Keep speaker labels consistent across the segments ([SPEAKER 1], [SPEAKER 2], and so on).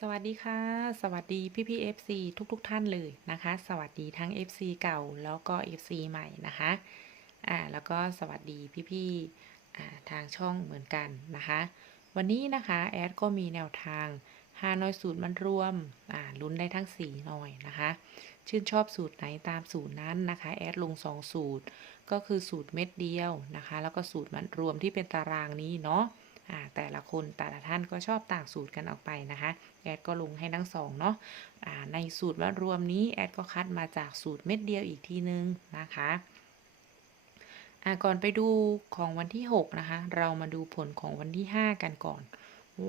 [SPEAKER 1] สวัสดีค่ะ สวัสดีพี่พี่ FC ทุกๆทท่านเลยนะคะ สวัสดีทั้ง FC เก่าแล้วก็ FC ใหม่นะคะอ่าแล้วก็สวัสดีพี่พี่อ่าทางช่องเหมือนกันนะคะ วันนี้นะคะแอดก็มีแนวทางฮานอยสูตรมันรวมอ่าลุ้นได้ทั้ง4หน่อยนะคะ ชื่นชอบสูตรไหนตามสูตรนั้นนะคะแอดลง 2 สูตร ก็คือสูตรเม็ดเดียวนะคะ แล้วก็สูตรมันรวมที่เป็นตารางนี้เนาะ แต่ละคนแต่ละท่านก็ชอบต่างสูตรกันออกไปนะคะแอดก็ลงให้ทั้งสองเนาะในสูตรมัดรวมนี้แอดก็คัดมาจากสูตรเม็ดเดียวอีกทีนึงนะคะก่อนไปดูของวันที่ 6 นะคะ เรามาดูผลของวันที่ 5 กันก่อน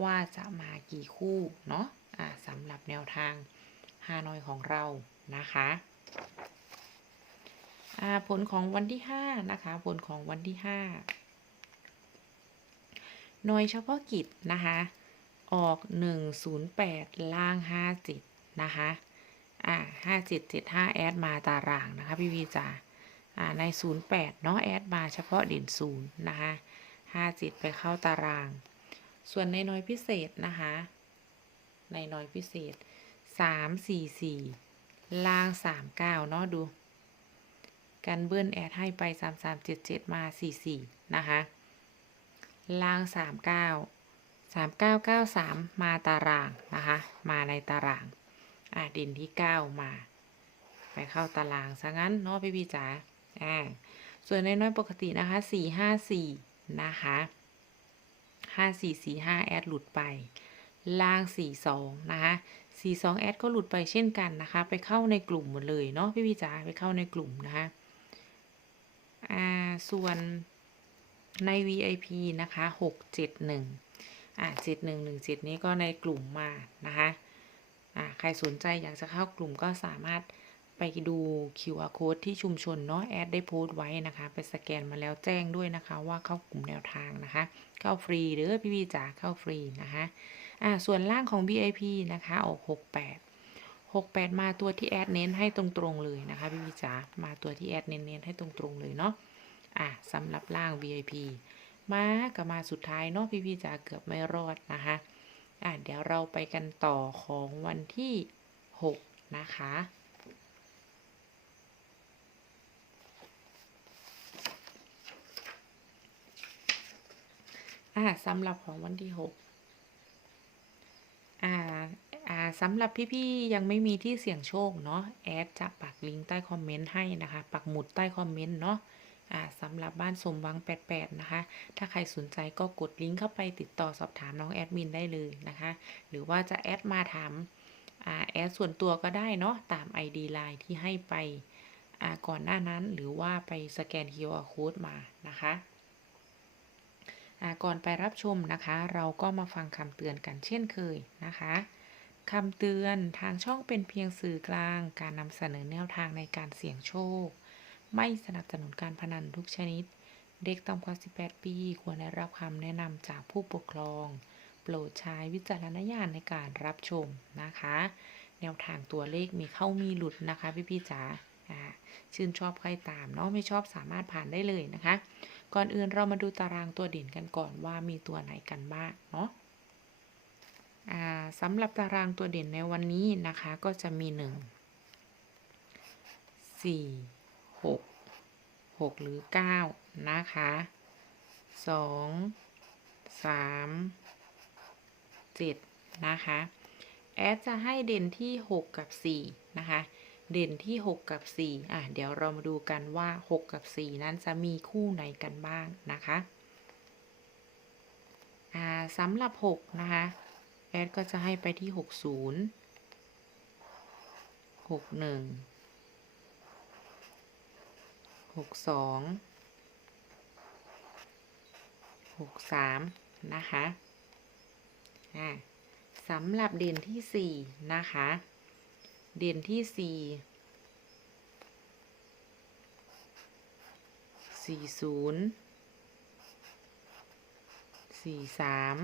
[SPEAKER 1] ว่าจะมากี่คู่เนาะอ่าสำหรับแนวทางฮานอยของเรานะคะผลของวันที่ 5 นะคะ ผลของวันที่ 5 หน่วยเฉพาะกิจนะคะออก 108 ล่าง 57 นะคะ อ่า5775 แอดมาตารางนะคะ พี่วีจ๋าอ่า ใน 08 เนาะแอดมาเฉพาะเด่น0นะคะ57 ไปเข้าตาราง ส่วนในน้อยพิเศษนะคะ ในน้อยพิเศษ 344 ล่าง 39 เนาะดู กันเบิ้ลแอดให้ไป 3377 มา 44 นะคะ ล่าง 39 3993 มาตารางนะคะ มาในตาราง อะด่นที่ 9 มา ไปเข้าตารางซะงั้นเนาะพี่พี่จ๋าอ่าส่วนในน้อยปกตินะคะ 454 นะคะ 5445 แอดหลุดไป ล่าง 42 นะคะ 42 แอดก็หลุดไปเช่นกันนะคะ ไปเข้าในกลุ่มหมดเลยเนาะพี่พี่จ๋าไปเข้าในกลุ่มนะคะ อ่า ส่วน ใน VIP นะคะ671อ่า7117นี้ก็ในกลุ่มมานะคะอ่าใครสนใจอยากจะเข้ากลุ่มก็สามารถไปดู QR code ที่ชุมชนเนาะแอดได้โพสต์ไว้นะคะ ไปสแกนมาแล้วแจ้งด้วยนะคะ ว่าเข้ากลุ่มแนวทางนะคะ เข้าฟรีหรือพี่พี่จ๋าเข้าฟรีนะคะอ่าส่วนล่างของ VIP นะคะออก68 68 มาตัวที่แอดเน้นให้ตรงๆเลยนะคะพี่พี่จ๋ามาตัวที่แอดเน้นๆให้ตรงๆเลยเนาะ อะสำหรับล่าง VIP มากับมาสุดท้ายเนาะพี่พี่จ๋าเกือบไม่รอดนะคะอะเดี๋ยวเราไปกันต่อของวันที่ 6 นะคะอะสำหรับของวันที่ 6 อ่าอ่าสำหรับพี่ๆยังไม่มีที่เสี่ยงโชคเนาะแอดจะปักลิงก์ใต้คอมเมนต์ให้นะคะ ปักหมุดใต้คอมเมนต์เนาะ สำหรับบ้านสมหวัง 88 นะคะ ถ้าใครสนใจก็กดลิงก์เข้าไปติดต่อสอบถามน้องแอดมินได้เลยนะคะ หรือว่าจะแอดมาถามอแอดส่วนตัวก็ได้เนาะ ตาม ID Line ที่ให้ไปก่อนหน้านั้น หรือว่าไปสแกน QR Code มานะคะก่อนไปรับชมนะคะ เราก็มาฟังคำเตือนกันเช่นเคยนะคะคำเตือนทางช่องเป็นเพียงสื่อกลาง การนำเสนอแนวทางในการเสี่ยงโชค ไม่สนับสนุนการพนันทุกชนิด เด็กต่ำกว่า 18 ปี ควรได้รับคำแนะนำจากผู้ปกครอง โปรดใช้วิจารณญาณในการรับชมนะคะ แนวทางตัวเลขมีเข้ามีหลุดนะคะพี่พี่จ๋าชื่นชอบใครตามเนาะไม่ชอบสามารถผ่านได้เลยนะคะ ก่อนอื่นเรามาดูตารางตัวเด่นกันก่อนว่ามีตัวไหนกันบ้างเนาะสำหรับตารางตัวเด่นในวันนี้นะคะก็จะมี 1 4 หกหกหรือเก้านะคะสองสามเจ็ดนะคะแอดจะให้เด่นที่หกกับสี่นะคะ เด่นที่หกกับสี่อะ เดี๋ยวเรามาดูกันว่าหกกับสี่นั้นจะมีคู่ไหนกันบ้างนะคะ อ่าสำหรับหกนะคะ แอดก็จะให้ไปที่หกศูนย์ หกสองหกสามนะคะอ่าสำหรับเด่นที่สี่นะคะ เด่นที่สี่สี่ศูนย์สี่สาม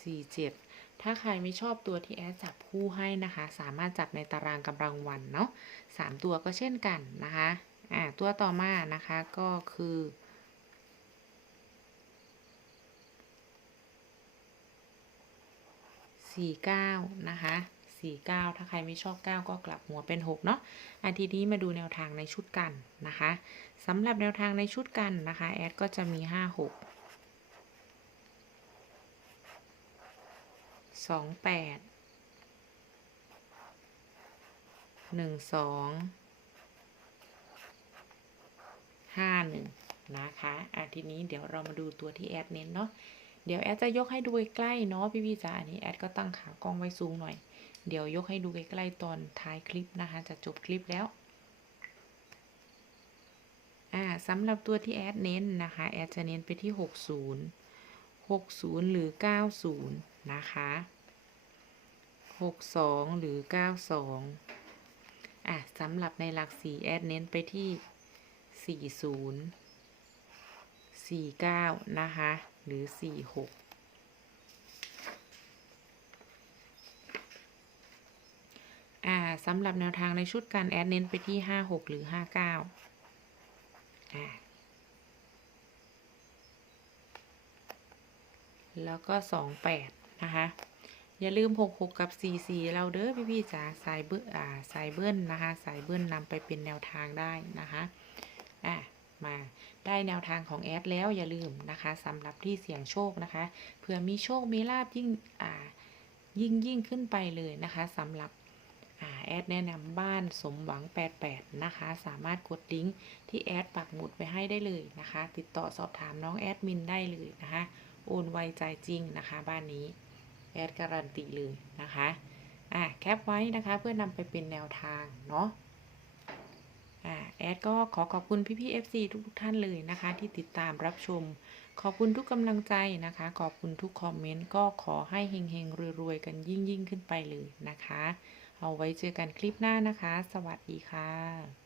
[SPEAKER 1] สี่เจ็ด ถ้าใครไม่ชอบตัวที่แอดจับคู่ให้นะคะ สามารถจับในตารางกำลังวันเนาะสามตัวก็เช่นกันนะคะอ่าตัวต่อมานะคะก็คือสี่เก้านะคะสี่เก้าถ้าใครไม่ชอบเก้าก็กลับหัวเป็นหกเนาะอาทีนี้มาดูแนวทางในชุดกันนะคะสำหรับแนวทางในชุดกันนะคะแอดก็จะมีห้าหก สองแปดหนึ่งสองห้าหนึ่งนะคะอาทีนี้เดี๋ยวเรามาดูตัวที่แอดเน้นเนาะเดี๋ยวแอดจะยกให้ดูใกล้ๆเนาะพี่ๆจ๋าอันนี้แอดก็ตั้งขากล้องไว้สูงหน่อย เดี๋ยวยกให้ดูใกล้ๆตอนท้ายคลิปนะคะ จะจบคลิปแล้วอ่าสำหรับตัวที่แอดเน้นนะคะ แอดจะเน้นไปที่ 60 60 หรือ 90 นะคะ62หรือ92อะสำหรับในหลักสีแอดเน้นไปที่40 49นะคะ หรือ46อ่าสำหรับแนวทางในชุดการแอดเน้นไปที่56หรือ59อ่าแล้วก็28 นะคะ อย่าลืม 66 กับ 44 เราเด้อพี่ๆจ๋าสายเบิ้ลอ่าสายเบิ้ลนะคะ สายเบิ้ลนำไปเป็นแนวทางได้นะคะอะมาได้แนวทางของแอดแล้วอย่าลืมนะคะสำหรับที่เสี่ยงโชคนะคะเผื่อมีโชคมีลาบยิ่งอ่ายิ่งยิ่งขึ้นไปเลยนะคะสำหรับแอดแนะนำบ้านสมหวัง 88 นะคะ สามารถกดลิงก์ที่แอดปักหมุดไปให้ได้เลยนะคะ ติดต่อสอบถามน้องแอดมินได้เลยนะคะ โอนไวใจจริงนะคะบ้านนี้ แอดการันตีเลยนะคะอะแคปไว้นะคะเพื่อนำไปเป็นแนวทางเนาะอ่าแอดก็ขอขอบคุณพี่ๆ FC ทุกๆท่านเลยนะคะ ที่ติดตามรับชม ขอบคุณทุกกำลังใจนะคะ ขอบคุณทุกคอมเมนต์ก็ขอให้เฮงๆรวยๆกันยิ่งๆขึ้นไปเลยนะคะ เอาไว้เจอกันคลิปหน้านะคะ สวัสดีค่ะ